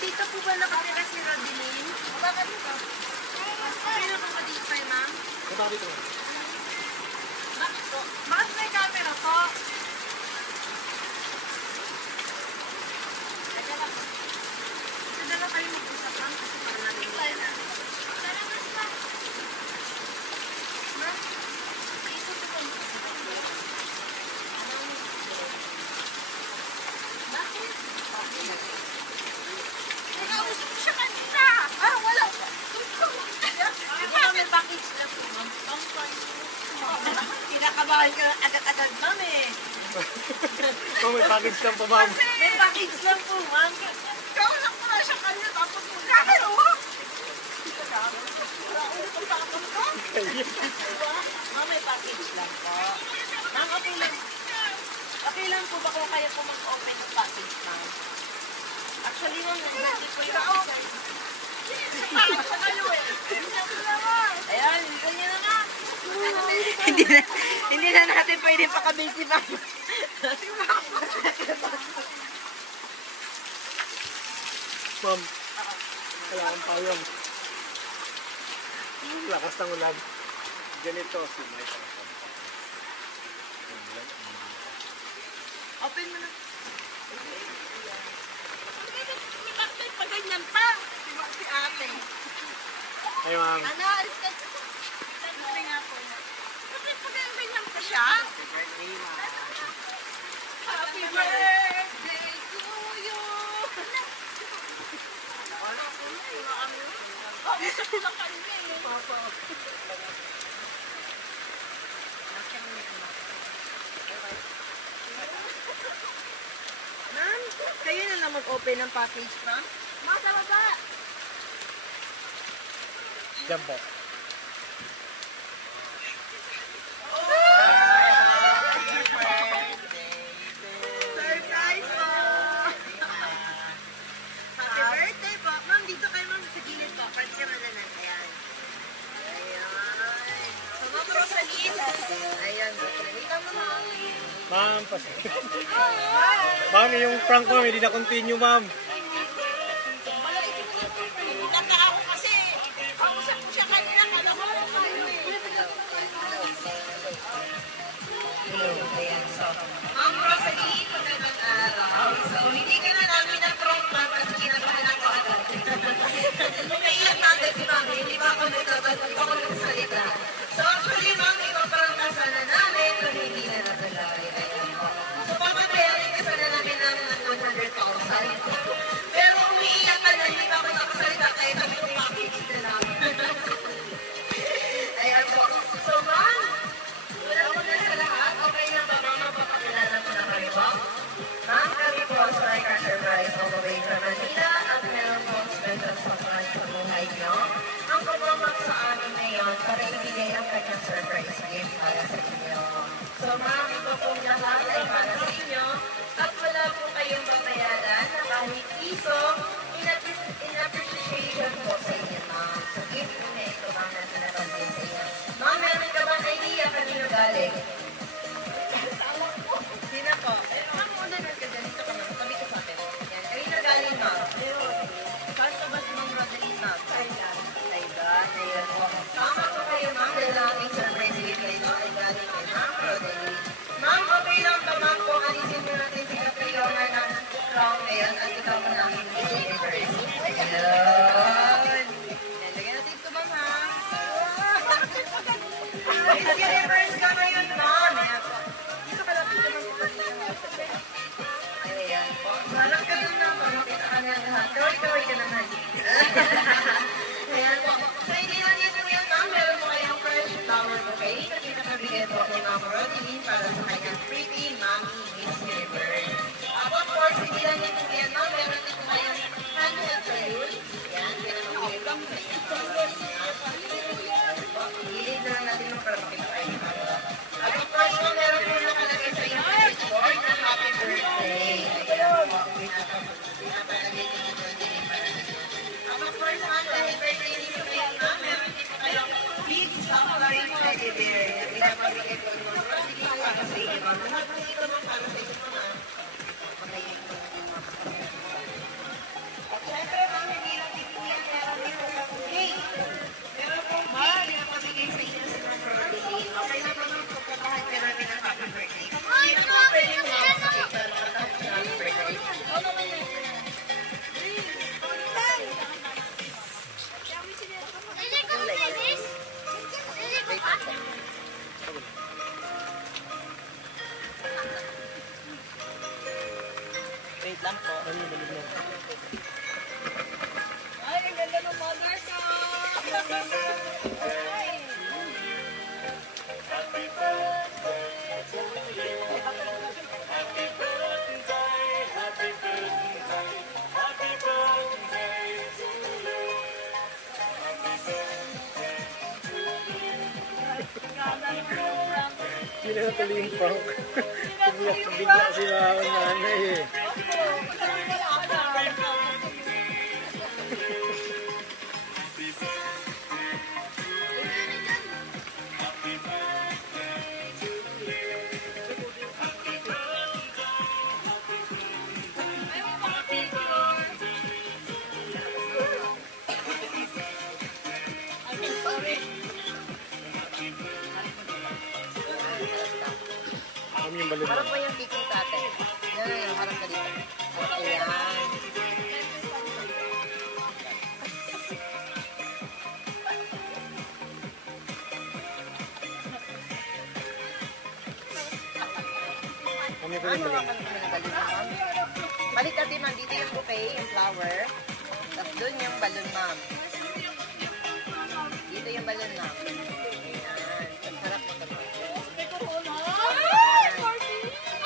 dito po ba nakatira si Rodeline? Baka dito. Sino po ba dito, ma'am? Baka dito. Bakit po? Bakit may camera po? Dala kayo mag-usap lang kasi para namin tayo na. Tara mas pa. Ma'am, dito po ba mag-usap? Bakit? Nakausap ko siya kanina. Ah, wala. Di ba may package na po, ma'am? Kinakabahan ka agad-agad, ma'am eh. Oh, may package lang po, ma'am. May package lang po, ma'am. Kausap ko na siya kanina tapos magkakit, oh. Ma'am, may package lang po. Ma'am, okay lang po ba kung kaya po mag-open yung package, ma'am? Actually, ma'am, nandito po yung package. Ayan, ganyan na nga. Hindi na natin pwede pakabisi, ma'am. Ma'am, kailangan pa yun. Lakas ng ulan. Ganito si Mike. Open mo na. Bakit pa ganyan pa? Si ate. Ay, ma'am. Ano, alis ka. Sabi nga po. Bakit pa ganyan pa siya? Happy birthday to you. Wala ko na. Wala kami. Gusto ko lang kanina eh. Papa. Ma'am, kayo na lang mag-open ng package, ma'am. Masa baba. Diyan po. Surprise po! Happy birthday po! Ma'am, dito kayo ma'am sa gilid po. Pwede ka mananan. Ayan. Ayan. So, ma'am, Rosaline. Ayan. Dito mo ma'am. Ma'am, pasok. Ma'am, yung prank ko, hindi na continue, ma'am. Nagtaka ako kasi. Kausap ko siya kanina. Kala ko. Ayan. So, ma'am Rosalie, magandang araw. So, hindi ka na namin na-prank ma'am kasi kinabahan ako agad. Umiiyak natin si ma'am. Hindi ba ako nagsalita? So, actually ma'am, ipaprank ka sana namin pero hindi na natuloy. Ayan po. So, papabayarin ka sana namin ng 100,000. Pero umiiyak ka na, hindi ba ako nakasalita kaya kami package na namin. Ayan po. So, ma'am, una sa lahat, okay na ba ma'am mapapakilala ko na kayo ba? Ma'am, kami po sa Striker Surprise all the way from Manila at meron po special surprise sa buhay niyo. Ang kumamag sa amin ngayon para ibigay ang kanyang surprise gift para sa inyo. So ma'am, ito pong lahat ay para sa inyo at wala po kayong babayaran na kahit piso in appreciation po sa inyo ma'am. So gift po na ito ma'am na sinasabi sa inyo. Ma'am, meron ka bang idea kanino galing? Sino po? Ma'am, muna na ka dyan. Dito ka ma'am. Tabi ka sa akin. Yan. Kanino galing ma'am? Saan ka ba si Ma'am Rosaline ma'am? Aydan. Ayan po. Tama po kayo ma'am. Dahil ang aming surprise gift na ito ay galing kay Ma'am Rosaline. Ma'am, okay lang ba ma'am kung alisin mo natin si Capriona ng crown ngayon at ikaw mo namin Miss Universe? Ayan. Lagyan natin ito ma'am ha. Miss Universe ka ngayon ma'am. Ayan po. Dito ka lang dito ma'am. Ayan po. Harap ka dun ma'am. Makita ka na lahat. Kaway-kaway ka naman. Ayan po. So hindi lang dito yun ma'am. Meron po kayong fresh flower bouquet na pinakabigay po kay Ma'am Rosaline para sa kanyang pretty mommy Miss Universe. Of course, hindi lang dito yan ma'am. Meron din po kayong handheld salute. Yan. Pinakabigay po sa kanyang Hilid na lang natin mo para makita kayo ma'am. At of course ma'am, meron po nakalagay sa inyong message board na happy birthday. Ayan po. Pinapalagay din ito din para sa inyo. At of course ma'am, dahil birthday dito ngayon ma'am, meron din po kayong big sapphire teddy bear na pinapabigay po ng Rosalie para sa inyo lang po. Ano yung balon mo? Ay, ang ganda ng mother ko! Hindi na natuloy yung prank. Bigla si nanay eh. Ano yung balon mo? Harap mo yung picking tatay. Yan, harap ka dito. Ayan. Ano yung Ano balon ba mo? balon ma'am? Balik natin ma'am, dito yung bouquet, yung flower. Tapos doon yung balon ma'am. Dito yung balon ma'am. Ayan. Tapos harap mo ito.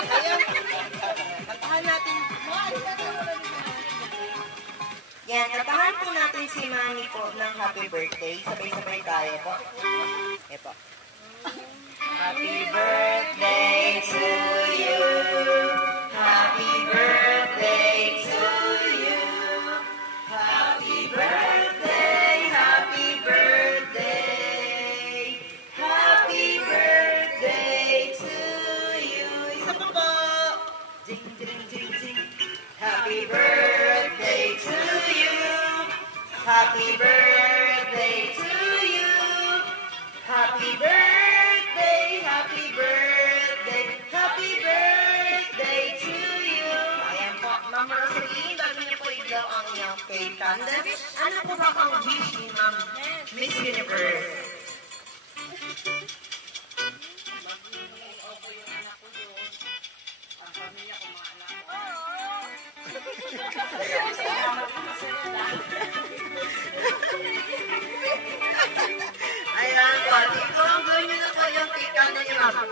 Ayun. Kantahan natin. Yan, kantahan po natin si Mami po ng happy birthday. Sabay-sabay tayo po. Ito. Happy birthday to you. Happy birthday to you. Happy birthday, happy birthday. Happy birthday to you. Isa pa po. Ding, ding, ding, ding. Happy birthday to you. Happy birthday to you. Happy birthday, happy birthday, happy birthday to you. Ayan po, Ma'am Rosalie, bago niyo po ilaw ang iyong cake candle. Ano po ba ang wish ni Ma'am Miss Universe? Ayan po, dito ang gawin niyo na po yung cake candle niyo, Ma'am.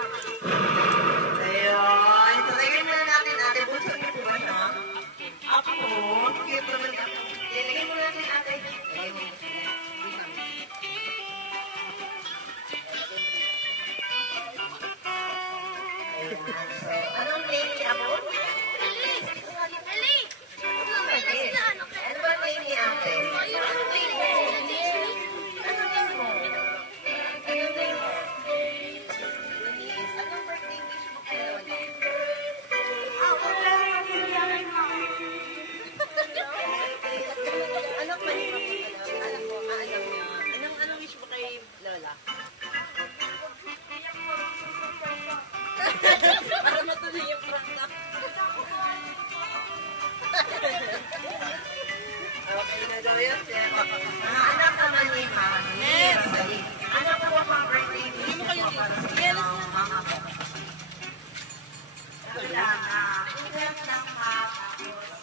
Ayun, italagay muna natin. Ate, bunso niyo po ba siya? Ako, cute naman niya. Ilagay muna natin, ate. Ilagay mo. Ayun, so, anong name niya po? Ano ba name ni ate? Anong name mo? Anong name mo? Anong name mo? Denise, anong birthday wish mo kay Lola? Anak ba niyo? Anak ko, maalam niyo. Anong wish mo kay Lola? Para matuloy yung prank na. Okay na daw yun, sir. Anak naman ni Mami. Yes. Ano po ang birthday wish mo kayo dito? Mama ko. Wala na. Ingat lang, ma.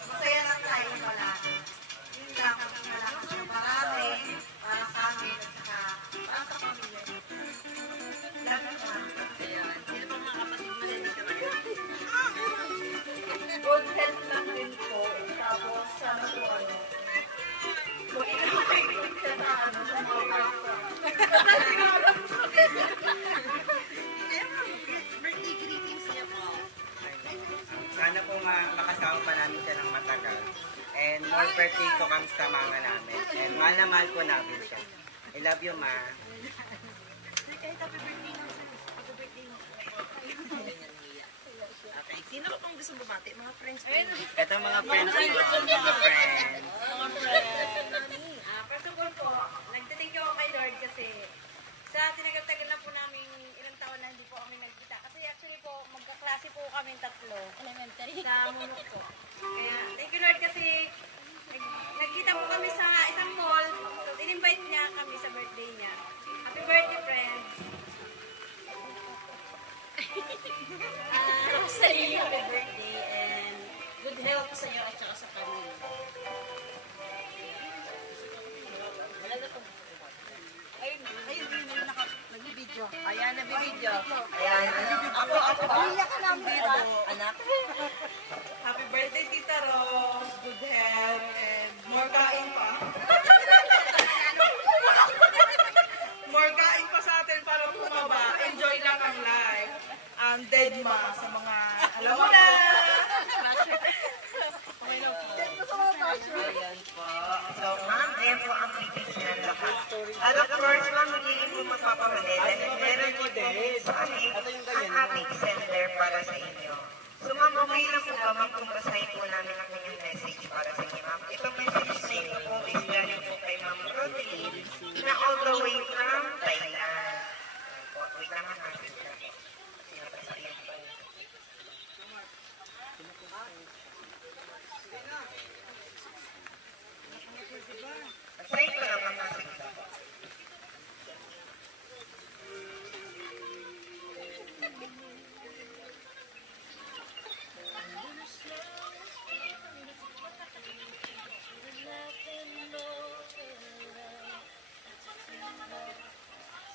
Masaya lang tayo wala. Yun lang, malakas yung parami para sa amin at saka para sa pamilya. Love you, ma. Ayan. Sino pa mga kapatid mo din dito? Good health lang din po. Tapos, sana po ano. Kung ikaw ay good health na ano, sa mga bata. Kasi nga alam mo sa birthday greetings niya po. Sana po makasama pa namin siya ng matagal. And more birthday to comes sa mama namin. And mahal na mahal po namin siya. I love you, ma. Okay, sino pang gusto bumati? Mga friends ko. Ito mga friends ko. Mga friends. First of all po, nagtithank you ako kay Lord kasi sa tinagal-tagal na po namin ilang taon na hindi po kami nagkita. Kasi actually po, magkaklase po kami tatlo. Elementary. Sa Mumuk po. Kaya, thank you Lord kasi nagkita po kami sa isang mall. So, in-invite niya kami sa birthday niya. Happy birthday, friends! Rosalie, happy birthday. And Good health sa iyo at saka sa pamilya. Wala na po. Ayun, nag-video. Ayan, nabibidyo. Ayan, ako. Pamilya ka lang, Bira. Anak. Happy birthday, Tita Rose. Good health and more kain pa. More kain pa sa atin para tumaba. Enjoy lang ang life. Ang dead ma sa mga, alam mo na. Ayan po. So, ma'am, ayan po ang greetings ng lahat. At of course, ma'am, hindi po magpapahuli. Meron po sa amin ang ating sender para sa inyo. So, ma'am, okay lang po ba, ma'am, kung basahin po namin ang inyong message para sa inyo, ma'am? Itong message na ito po is galing po kay Ma'am Rodeline na all the way from Thailand. Wait lang ang ating Basahin ko lang ang message na po.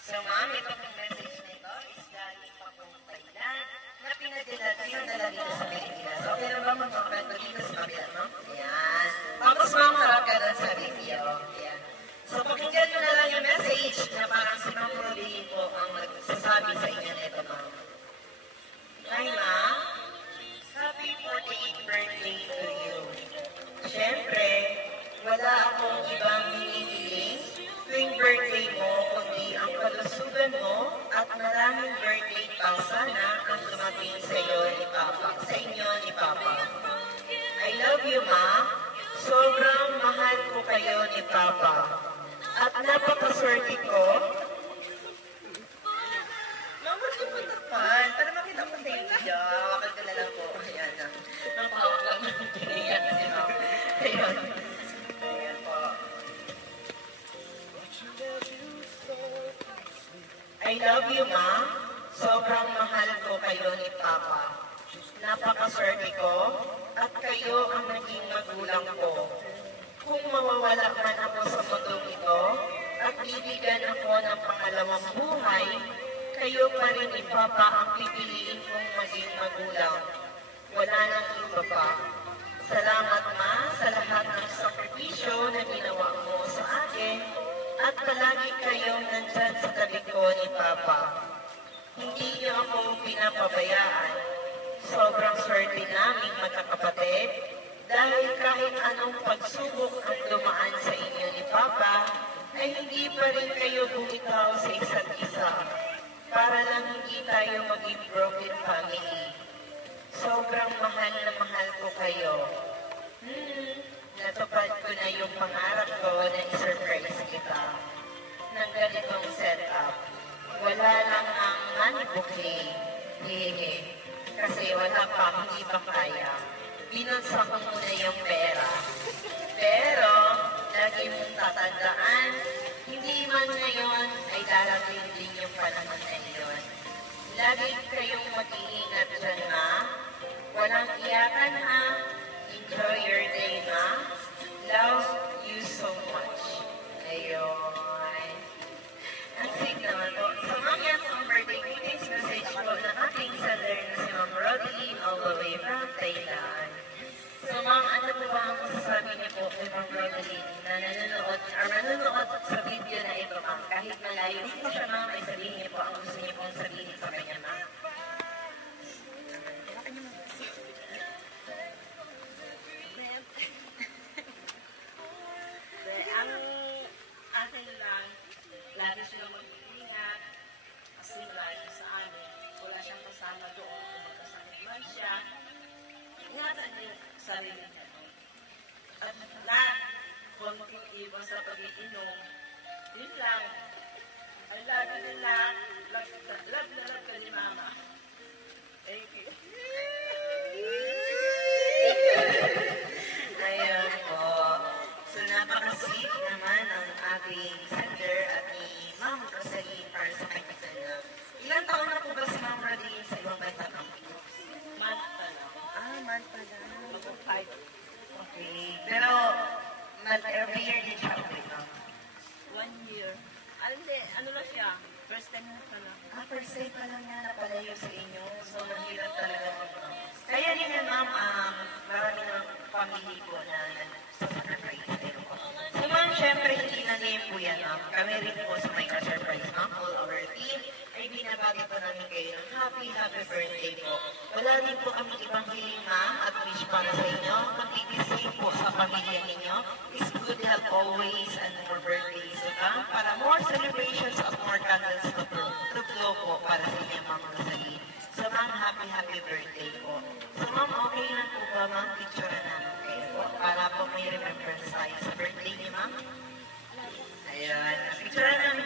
So, ma'am, ito pong message na ito is galing pa po Thailand na pinadala dito sa Pilipinas. Okay na ba magpakwento dito sa kabila, no? Ayan. Tapos, ma'am, harap ka doon sa video. Ayan. So, pakinggan nyo na lang yung message na parang si Ma'am Rodeline po ang nagsasabi sa inyo nito, ma'am. Hi, ma'am. Happy 48th birthday to you. Siyempre, wala akong ibang hinihiling tuwing birthday mo, kundi ang kalusugan mo at maraming birthday pa sana ang dumating sa iyo ni Papa, sa inyo ni Papa. I love you, ma. Sobrang mahal ko kayo ni Papa. At napakaswerte ko. Mama, sumatakpan. Para makita ko sa iyo video. Hawakan ko na lang po. Ayan na. Napahawak lang ng kiniyan si Mama. Ayan. Ayan po. I love you, ma. Sobrang mahal ko kayo ni Papa. Napakaswerte ko at kayo ang naging magulang ko. Kung mawawala man ako sa mundong ito at bibigyan ako ng pangalawang buhay, kayo pa rin ni Papa ang pipiliin kong maging magulang. Wala nang iba pa. Salamat, ma, sa lahat ng sakripisyo na ginawa mo sa akin at palagi kayong nandyan sa tabi ko ni Papa. Hindi niyo ako pinapabayaan. Sobrang swerte naming magkakapatid dahil kahit anong pagsubok ang dumaan sa inyo ni Papa, ay hindi pa rin kayo bumitaw sa isa't isa para lang hindi tayo maging broken family. Sobrang mahal na mahal ko kayo. Natupad ko na yung pangarap ko na i-surprise kita ng ganitong setup. Wala lang ang money bouquet. Hehe. Kasi wala pa, hindi pa kaya. Binunsa ko muna yung pera. Pero, lagi mong tatandaan, hindi man ngayon ay darating din yung panahon na iyon. Lagi kayong mag-iingat dyan, ma. Walang iyakan, ha. Enjoy your day, ma. Love you so much. Ayun. Ang sweet naman po. So, mamaya po ang birthday greetings message po ng ating sender na si Ma'am Rodeline all the way from Thailand. So, ma'am, ano po ba ang masasabi niyo po kay Ma'am Rodeline na nanonood sa video na ito, ma'am? Kahit malayo po siya, ma'am, ay sabihin niyo po ang gusto niyo pong sabihin sa kanya, ma'am. Ang akin lang, lagi sila mag-iingat kasi lagi sa amin. Wala siyang kasama doon kung magkasakit man siya. Ingatan niya yung sarili niya. At na, konting iwas sa pag-iinom. Yun lang. I love you nila. Love na love ka ni Mama. Thank you. Ayan po. So, napaka-sweet naman ang ating sender at ni Ma'am Rosalie para sa kanya. Ilang taon na po ba si Ma'am Rosalie sa ibang bansa? Month pa lang. Ah, month pa lang. family po na sa-surprise kayo po. So ma'am, syempre hindi na name po yan ma'am. Kami rin po sa may ka-surprise ma'am, all our team, ay binabati po namin kayo ng happy birthday po. Wala din po kami ibang hiling ma'am at wish para sa inyo. Pag-ibig po sa pamilya ninyo is good health always and more birthdays to come para more celebrations at more candles to blow po para sa inyo ma'am Rosalie. So ma'am, happy birthday po. So ma'am, okay lang po ba ma'am? Picture namin kayo po para po may remembrance tayo sa birthday ni ma'am. Ayan, picture namin